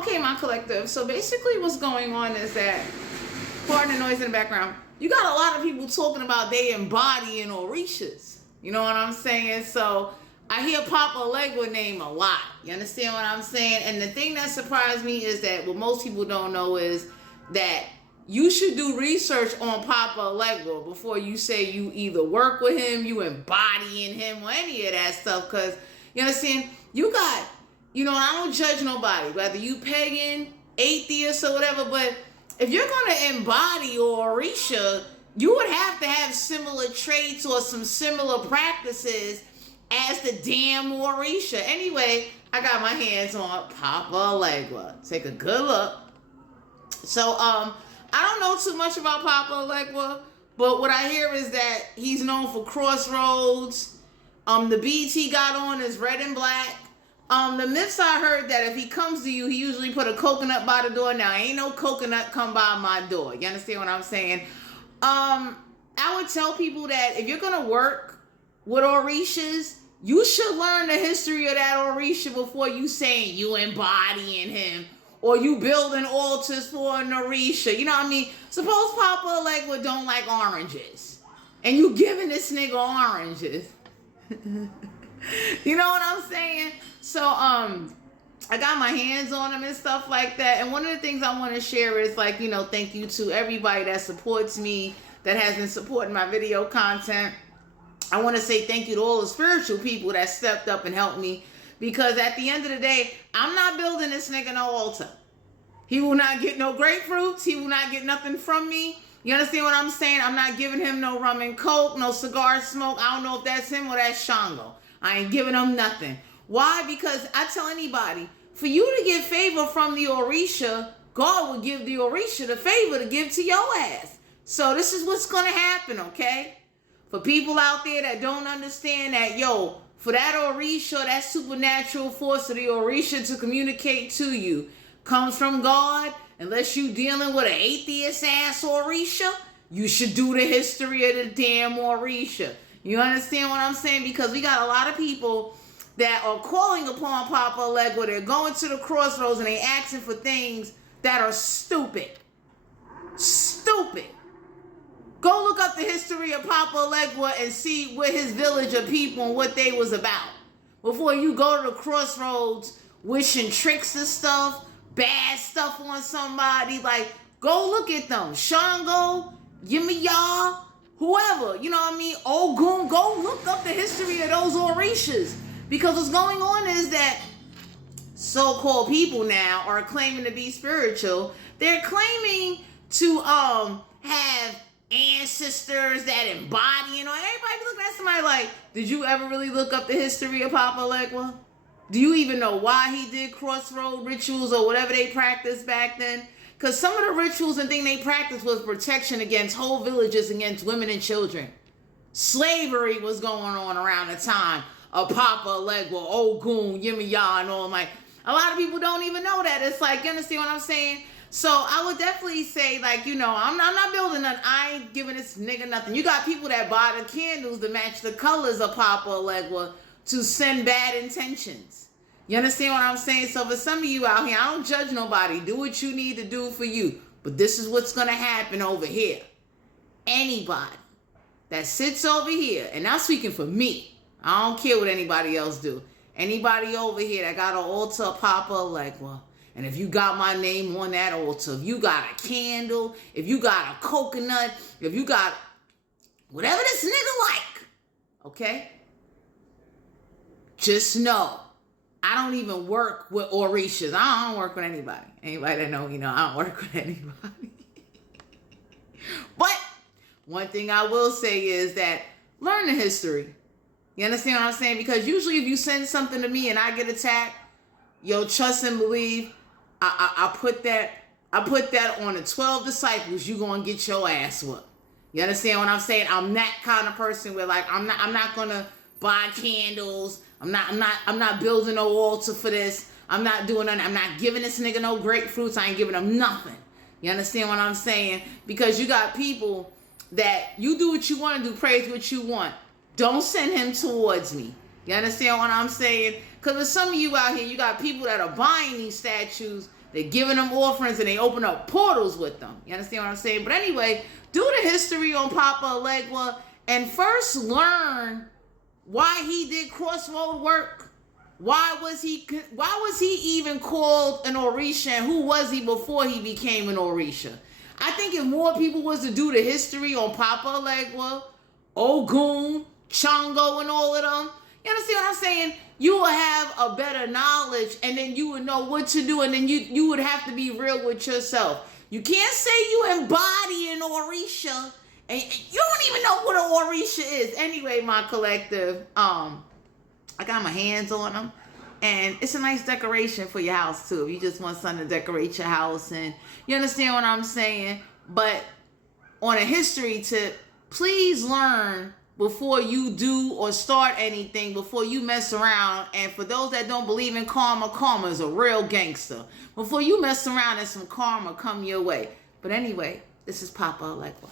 Okay, my collective. So basically what's going on is that, pardon the noise in the background, you got a lot of people talking about they embodying Orishas. You know what I'm saying? So I hear Papa Legba name a lot. You understand what I'm saying? And the thing that surprised me is that what most people don't know is that you should do research on Papa Legba before you say you either work with him, you embodying him, or any of that stuff. Because, you understand, you got, you know, I don't judge nobody, whether you pagan, atheist, or whatever, but if you're going to embody Orisha, you would have to have similar traits or some similar practices as the damn Orisha. Anyway, I got my hands on Papa Legba. Take a good look. So, I don't know too much about Papa Legba, but what I hear is that he's known for Crossroads. The beats he got on is red and black. The myths I heard that if he comes to you, he usually put a coconut by the door. Now, ain't no coconut come by my door. You understand what I'm saying? I would tell people that if you're going to work with Orishas, you should learn the history of that Orisha before you saying you embodying him or you building altars for an Orisha. You know what I mean? Suppose Papa Legba don't like oranges and you giving this nigga oranges. You know what I'm saying? So, I got my hands on him and stuff like that. And one of the things I want to share is, like, you know, thank you to everybody that supports me, that has been supporting my video content. I want to say thank you to all the spiritual people that stepped up and helped me. Because at the end of the day, I'm not building this nigga no altar. He will not get no grapefruits. He will not get nothing from me. You understand what I'm saying? I'm not giving him no rum and coke, no cigar smoke. I don't know if that's him or that's Shango. I ain't giving him nothing. Why? Because I tell anybody, for you to get favor from the Orisha, God will give the Orisha the favor to give to your ass. So this is what's going to happen, okay? For people out there that don't understand that, yo, for that Orisha, that supernatural force of the Orisha to communicate to you comes from God, unless you dealing with an atheist ass Orisha, you should do the history of the damn Orisha. You understand what I'm saying? Because we got a lot of people that are calling upon Papa Legba. They're going to the crossroads and they asking for things that are stupid. Stupid. Go look up the history of Papa Legba and see what his village of people and what they was about. Before you go to the crossroads wishing tricks and stuff, bad stuff on somebody. Like, go look at them. Shango, Yimiya, whoever. You know what I mean? Ogun, go look up the history of those Orishas. Because what's going on is that so-called people now are claiming to be spiritual. They're claiming to have ancestors that embody, you know. Everybody looking at somebody like, did you ever really look up the history of Papa Legba? Do you even know why he did crossroad rituals or whatever they practiced back then? Because some of the rituals and things they practiced was protection against whole villages, against women and children. Slavery was going on around the time of Papa Legba, Ogun, Yimiya, and all. Like, a lot of people don't even know that. It's like, you understand what I'm saying? So I would definitely say, like, you know, I'm not building nothing. I ain't giving this nigga nothing. You got people that buy the candles to match the colors of Papa Legba to send bad intentions. You understand what I'm saying? So for some of you out here, I don't judge nobody. Do what you need to do for you. But this is what's going to happen over here. Anybody that sits over here, and I'm speaking for me. I don't care what anybody else do. Anybody over here that got an altar of Papa Legba, and if you got my name on that altar, if you got a candle, if you got a coconut, if you got whatever this nigga like, okay? Just know, I don't even work with Orishas. I don't work with anybody. Anybody that know me know I don't work with anybody. But one thing I will say is that learn the history. You understand what I'm saying? Because usually if you send something to me and I get attacked, yo, trust and believe, I put that on the 12 disciples, you gonna get your ass whooped. You understand what I'm saying? I'm that kind of person where, like, I'm not gonna buy candles. I'm not building no altar for this. I'm not doing nothing. I'm not giving this nigga no grapefruits. I ain't giving him nothing. You understand what I'm saying? Because you got people that you do what you want to do, praise what you want. Don't send him towards me. You understand what I'm saying? Because with some of you out here, you got people that are buying these statues They're giving them offerings and they open up portals with them. You understand what I'm saying? But anyway, do the history on Papa Legba and first learn why he did crossroad work. Why was he even called an Orisha, and who was he before he became an Orisha? I think if more people was to do the history on Papa Legba, Ogun, Shango, and all of them, you understand what I'm saying? You will have a better knowledge, and then you would know what to do, and then you would have to be real with yourself. You can't say you embody an Orisha, and you don't even know what an Orisha is. Anyway, my collective, I got my hands on them, and it's a nice decoration for your house too. If you just want something to decorate your house, and you understand what I'm saying. But on a history tip, please learn before you do or start anything, before you mess around. And for those that don't believe in karma, karma is a real gangster. Before you mess around and some karma come your way. But anyway, this is Papa Legba.